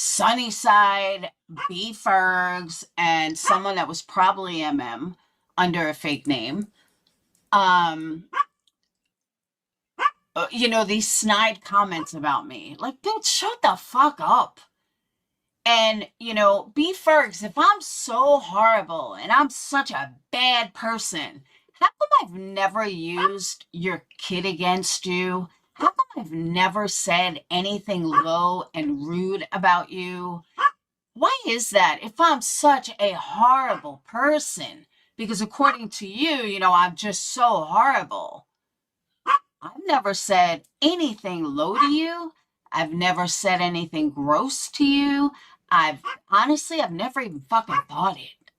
Sunnyside, B Fergs, and someone that was probably MM under a fake name. Um, these snide comments about me. Like, bitch, shut the fuck up. And, B Fergs, if I'm so horrible and I'm such a bad person, how come I've never used your kid against you? How come I've never said anything low and rude about you? Why is that if I'm such a horrible person? Because according to you, I'm just so horrible. I've never said anything low to you. I've never said anything gross to you. I've never even fucking thought it.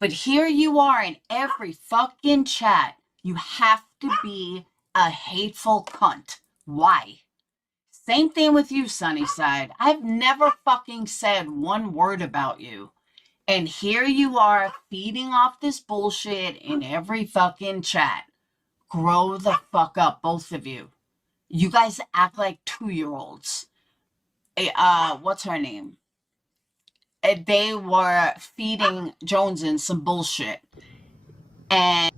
But here you are in every fucking chat. You have to be a hateful cunt. Why? Same thing with you, Sunnyside. I've never fucking said one word about you. And here you are feeding off this bullshit in every fucking chat. Grow the fuck up, both of you. You guys act like 2-year-olds. What's her name? They were feeding Joneson some bullshit. And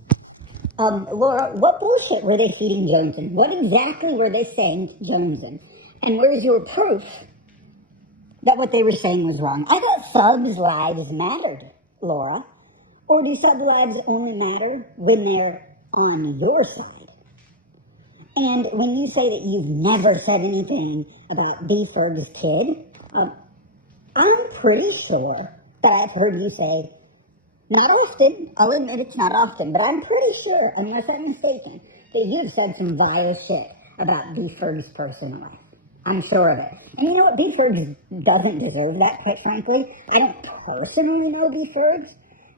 Laura, what bullshit were they feeding Joneson? What exactly were they saying to Joneson? And where's your proof that what they were saying was wrong? I thought subs' lives mattered, Laura. Or do sub lives only matter when they're on your side? And when you say that you've never said anything about B. Ferg's kid, I'm pretty sure that I've heard you say, not often, I'll admit it's not often, but I'm pretty sure, unless I'm mistaken, that you've said some vile shit about B. Ferg's personal life. I'm sure of it. And you know what? B. Fergs doesn't deserve that, quite frankly. I don't personally know B. Fergs,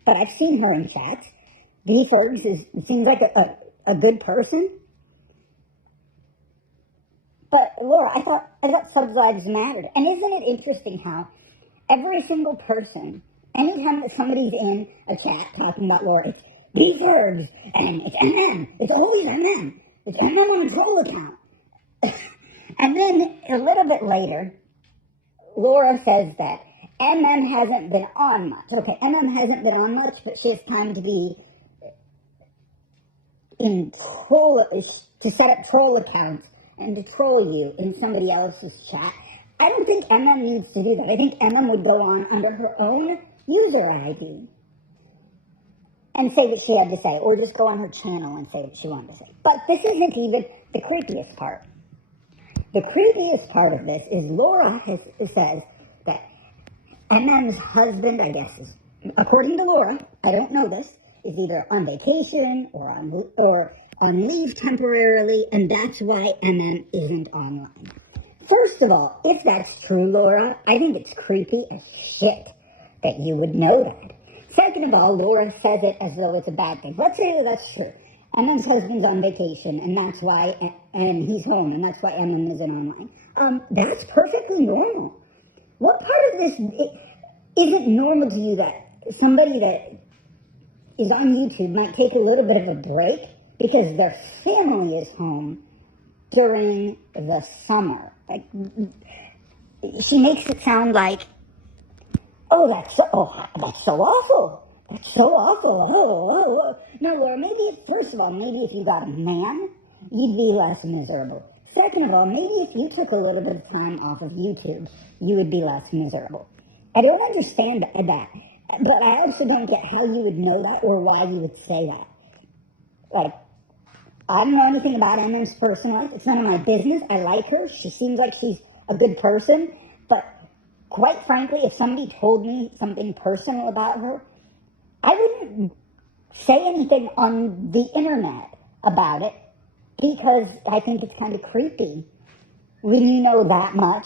but I've seen her in chats. B. Fergs seems like a good person. But Laura, I thought subs lives mattered. And isn't it interesting how every single person, anytime that somebody's in a chat talking about Laura, it's B Fergs and it's MM. It's always MM. It's MM on a troll account. And then a little bit later, Laura says that MM hasn't been on much. Okay, MM hasn't been on much, but she has time to be to set up troll accounts and to troll you in somebody else's chat. I don't think MM needs to do that. I think MM would go on under her own user ID and say what she had to say, or just go on her channel and say what she wanted to say. But this isn't even the creepiest part. The creepiest part of this is Laura says that MM's husband, I guess, is, according to Laura, I don't know this, is either on vacation or on leave temporarily, and that's why MM isn't online. First of all, if that's true, Laura, I think it's creepy as shit that you would know that. Second of all, Laura says it as though it's a bad thing. Let's say that that's true. MM's husband's on vacation, and that's why, and he's home, and that's why MM isn't online. That's perfectly normal. What part of this isn't normal to you that somebody that is on YouTube might take a little bit of a break because their family is home during the summer? Like, she makes it sound like, that's so awful. That's so awful. Oh. No, Laura, first of all, maybe if you got a man, you'd be less miserable. Second of all, maybe if you took a little bit of time off of YouTube, you would be less miserable. I don't understand that, but I also don't get how you would know that or why you would say that. Like, I don't know anything about MM's personal life. It's none of my business. I like her. She seems like she's a good person. But quite frankly, if somebody told me something personal about her, I wouldn't say anything on the internet about it because I think it's kind of creepy when you know that much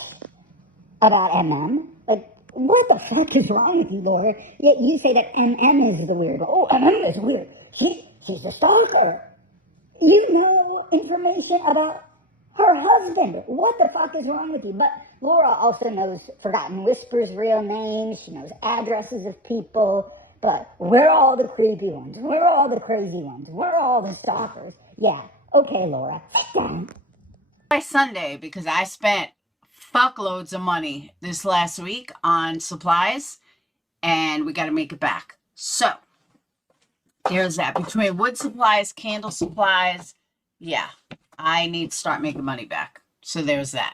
about MM. Like, what the fuck is wrong with you, Laura? Yet you say that MM is the weird one. Oh, MM is weird. She's a stalker. You know information about her husband. What the fuck is wrong with you? But Laura also knows Forgotten Whisper's real name. She knows addresses of people. But we're all the creepy ones. We're all the crazy ones. We're all the stalkers. Yeah. Okay, Laura. Sit down. by Sunday, because I spent fuckloads of money this last week on supplies, and we got to make it back. So there's that. Between wood supplies, candle supplies, yeah, I need to start making money back. So there's that.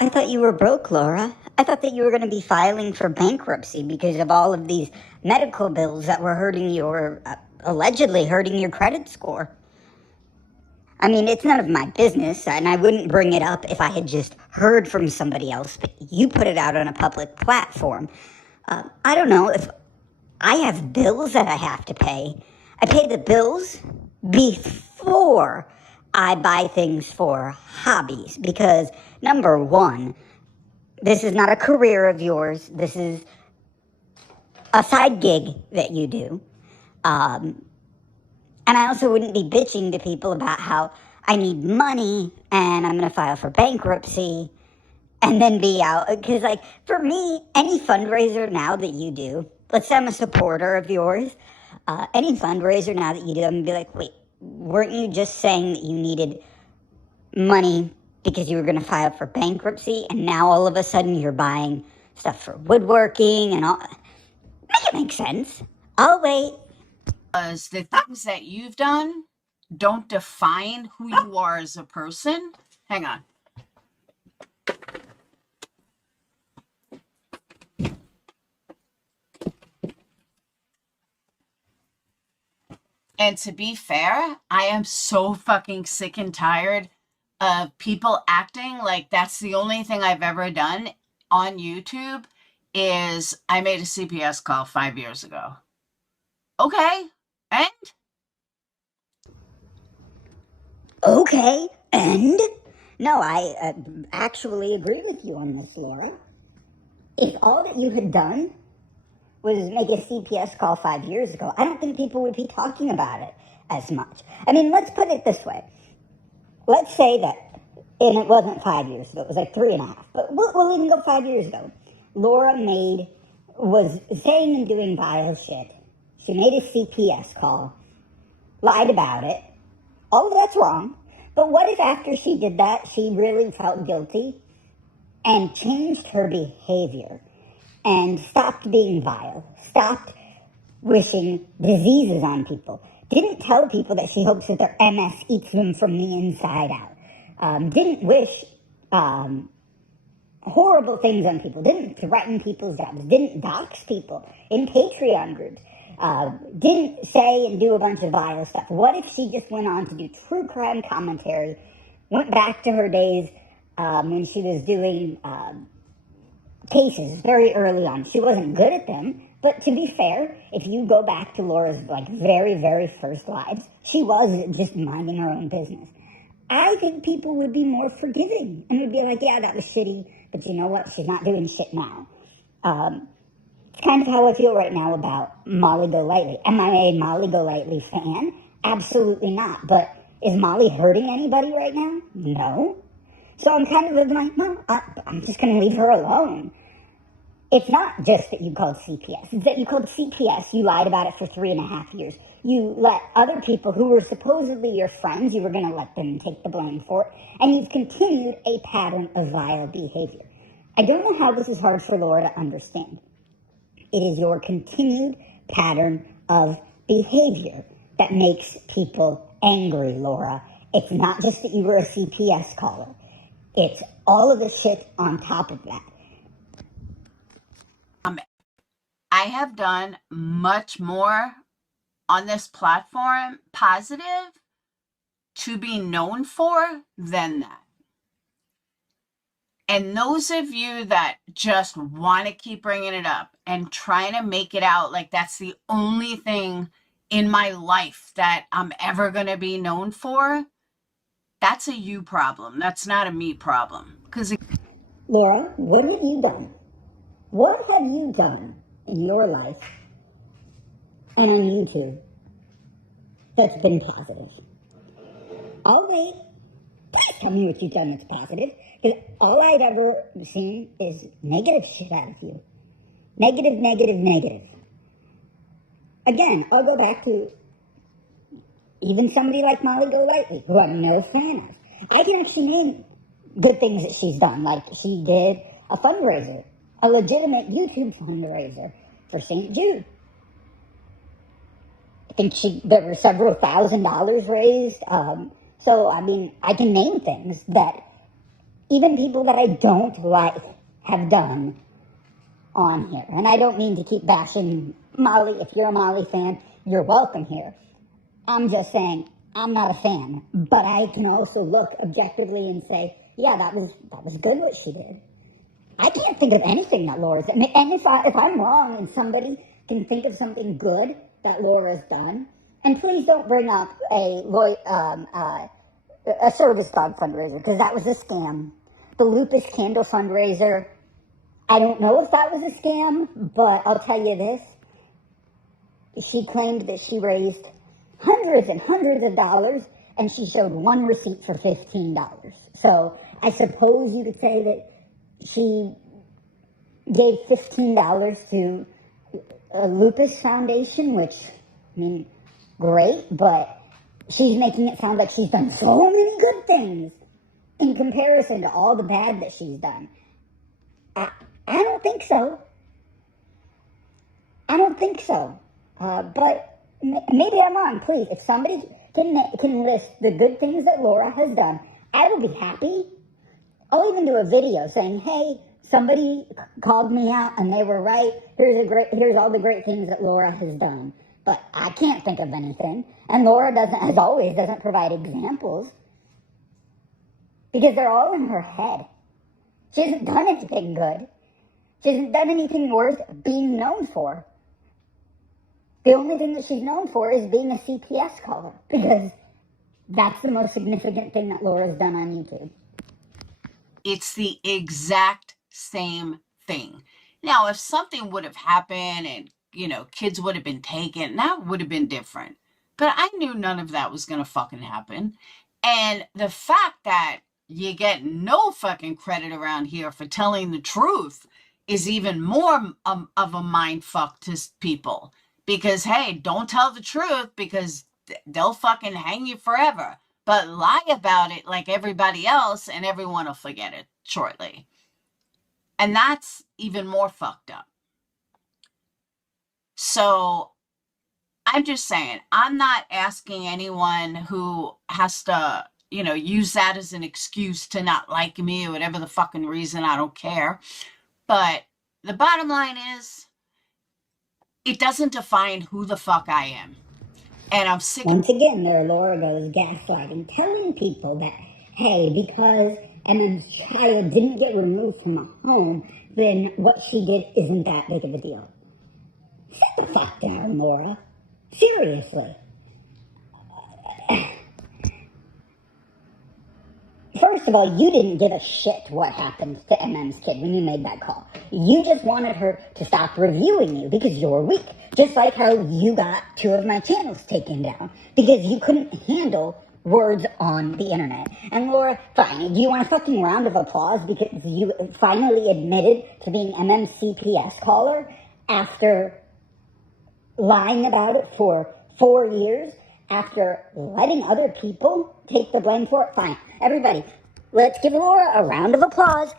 I thought you were broke, Laura. I thought that you were going to be filing for bankruptcy because of all of these medical bills that were hurting your, allegedly hurting your credit score. I mean, it's none of my business, and I wouldn't bring it up if I had just heard from somebody else, but you put it out on a public platform. I don't know if I have bills that I have to pay. I pay the bills before I buy things for hobbies because, number one, this is not a career of yours. This is a side gig that you do. And I also wouldn't be bitching to people about how I need money and I'm going to file for bankruptcy and then be out. Because, like, for me, any fundraiser now that you do, let's say I'm a supporter of yours, any fundraiser now that you do, I'm going to be like, wait, weren't you just saying that you needed money because you were going to file for bankruptcy and now all of a sudden you're buying stuff for woodworking and all? Make it make sense. I'll wait. Because the things that you've done don't define who you are as a person. Hang on. And to be fair, I am so fucking sick and tired of people acting like that's the only thing I've ever done on YouTube is I made a CPS call 5 years ago. Okay, and? Okay, and? No, I actually agree with you on this, Laura. If all that you had done was make a CPS call 5 years ago, I don't think people would be talking about it as much. I mean, let's put it this way. Let's say that, and it wasn't 5 years ago, it was like 3.5, but we'll even go 5 years ago. Laura was saying and doing vile shit. She made a CPS call, lied about it. All of that's wrong. But what if after she did that, she really felt guilty and changed her behavior and stopped being vile, stopped wishing diseases on people, didn't tell people that she hopes that their MS eats them from the inside out, didn't wish horrible things on people, didn't threaten people's jobs, didn't dox people in Patreon groups, didn't say and do a bunch of vile stuff. What if she just went on to do true crime commentary, went back to her days when she was doing cases very early on? She wasn't good at them, but to be fair, if you go back to Laura's like very, very first lives, she was just minding her own business. I think people would be more forgiving and would be like, yeah, that was shitty, but you know what? She's not doing shit now. It's kind of how I feel right now about Molly Golightly. Am I a Molly Golightly fan? Absolutely not. But is Molly hurting anybody right now? No. So I'm kind of like, well, I'm just going to leave her alone. It's not just that you called CPS. It's that you called CPS. You lied about it for 3.5 years. You let other people who were supposedly your friends, you were going to let them take the blame for it. And you've continued a pattern of vile behavior. I don't know how this is hard for Laura to understand. It is your continued pattern of behavior that makes people angry, Laura. It's not just that you were a CPS caller. It's all of the shit on top of that. I have done much more on this platform positive to be known for than that. And those of you that just want to keep bringing it up and trying to make it out like that's the only thing in my life that I'm ever going to be known for, that's a you problem. That's not a me problem. Because Laura, what have you done? What have you done in your life and on YouTube that's been positive? I'll wait. Please tell me what you've done that's positive. Because all I've ever seen is negative shit out of you. Negative, negative, negative. Again, I'll go back to even somebody like Molly Golightly, who I'm no fan of. I can actually name good things that she's done. Like she did a fundraiser, a legitimate YouTube fundraiser for St. Jude. I think there were several $1,000s raised. So, I mean, I can name things that even people that I don't like have done on here. And I don't mean to keep bashing Molly. If you're a Molly fan, you're welcome here. I'm just saying, I'm not a fan. But I can also look objectively and say, yeah, that was good what she did. I can't think of anything that Laura's done. And if I'm wrong and somebody can think of something good that Laura's done, and please don't bring up a service dog fundraiser, because that was a scam. The lupus candle fundraiser, I don't know if that was a scam, but I'll tell you this. She claimed that she raised hundreds and hundreds of dollars, and she showed one receipt for $15. So I suppose you could say that she gave $15 to a lupus foundation, which, I mean, great, but she's making it sound like she's done so many good things in comparison to all the bad that she's done. I don't think so. I don't think so. But maybe I'm wrong. Please, if somebody can list the good things that Laura has done, I will be happy. I'll even do a video saying, hey, somebody called me out and they were right. Here's all the great things that Laura has done. But I can't think of anything. And Laura as always, doesn't provide examples. Because they're all in her head. She hasn't done anything good. She hasn't done anything worth being known for. The only thing that she's known for is being a CPS caller. Because that's the most significant thing that Laura's done on YouTube. It's the exact same thing. Now, if something would have happened and, kids would have been taken, that would have been different. But I knew none of that was going to fucking happen. And the fact that you get no fucking credit around here for telling the truth is even more of a mind fuck to people. Because, hey, don't tell the truth because they'll fucking hang you forever. But lie about it like everybody else and everyone will forget it shortly. And that's even more fucked up. So I'm just saying, I'm not asking anyone who has to, use that as an excuse to not like me or whatever the fucking reason, I don't care. But the bottom line is, it doesn't define who the fuck I am. And I'm sick of... Once again, there Laura goes gaslighting, telling people that, hey, because Emma's child didn't get removed from a home, then what she did isn't that big of a deal. Sit the fuck down, Laura. Seriously. First of all, you didn't give a shit what happened to MM's kid when you made that call. You just wanted her to stop reviewing you because you're weak. Just like how you got 2 of my channels taken down because you couldn't handle words on the internet. And Laura, fine, do you want a fucking round of applause because you finally admitted to being MM's CPS caller after lying about it for 4 years? After letting other people take the blame for it? Fine. Everybody, let's give Laura a round of applause.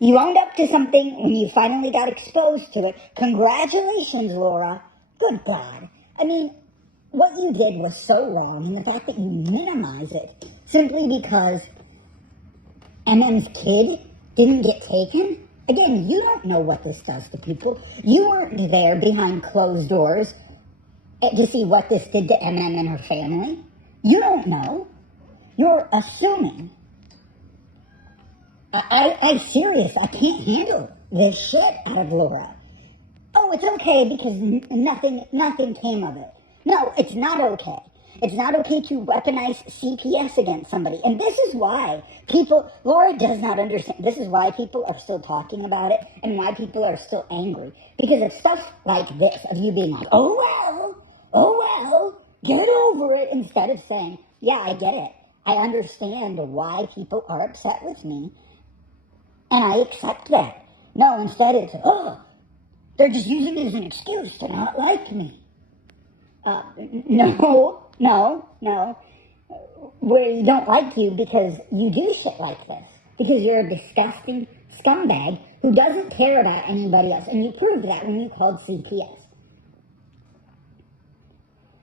You owned up to something when you finally got exposed to it. Congratulations, Laura. Good God. I mean, what you did was so wrong, and the fact that you minimize it simply because MM's kid didn't get taken? Again, you don't know what this does to people. You weren't there behind closed doors to see what this did to MM and her family. You don't know. You're assuming. I'm serious. I can't handle this shit out of Laura. Oh, it's okay because nothing came of it. No, it's not okay. It's not okay to weaponize CPS against somebody. And this is why Laura does not understand. This is why people are still talking about it and why people are still angry. Because of stuff like this, of you being like, oh well, get over it, instead of saying, yeah, I get it. I understand why people are upset with me, and I accept that. No, instead it's, they're just using it as an excuse to not like me. No. we don't like you because you do shit like this. Because you're a disgusting scumbag who doesn't care about anybody else. And you proved that when you called CPS.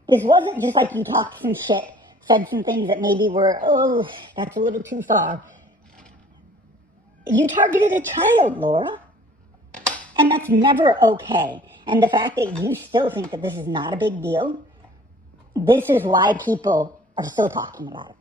This wasn't just like you talked some shit, said some things that maybe were, oh, that's a little too far. You targeted a child, Laura. And that's never okay. And the fact that you still think that this is not a big deal, this is why people are still talking about it.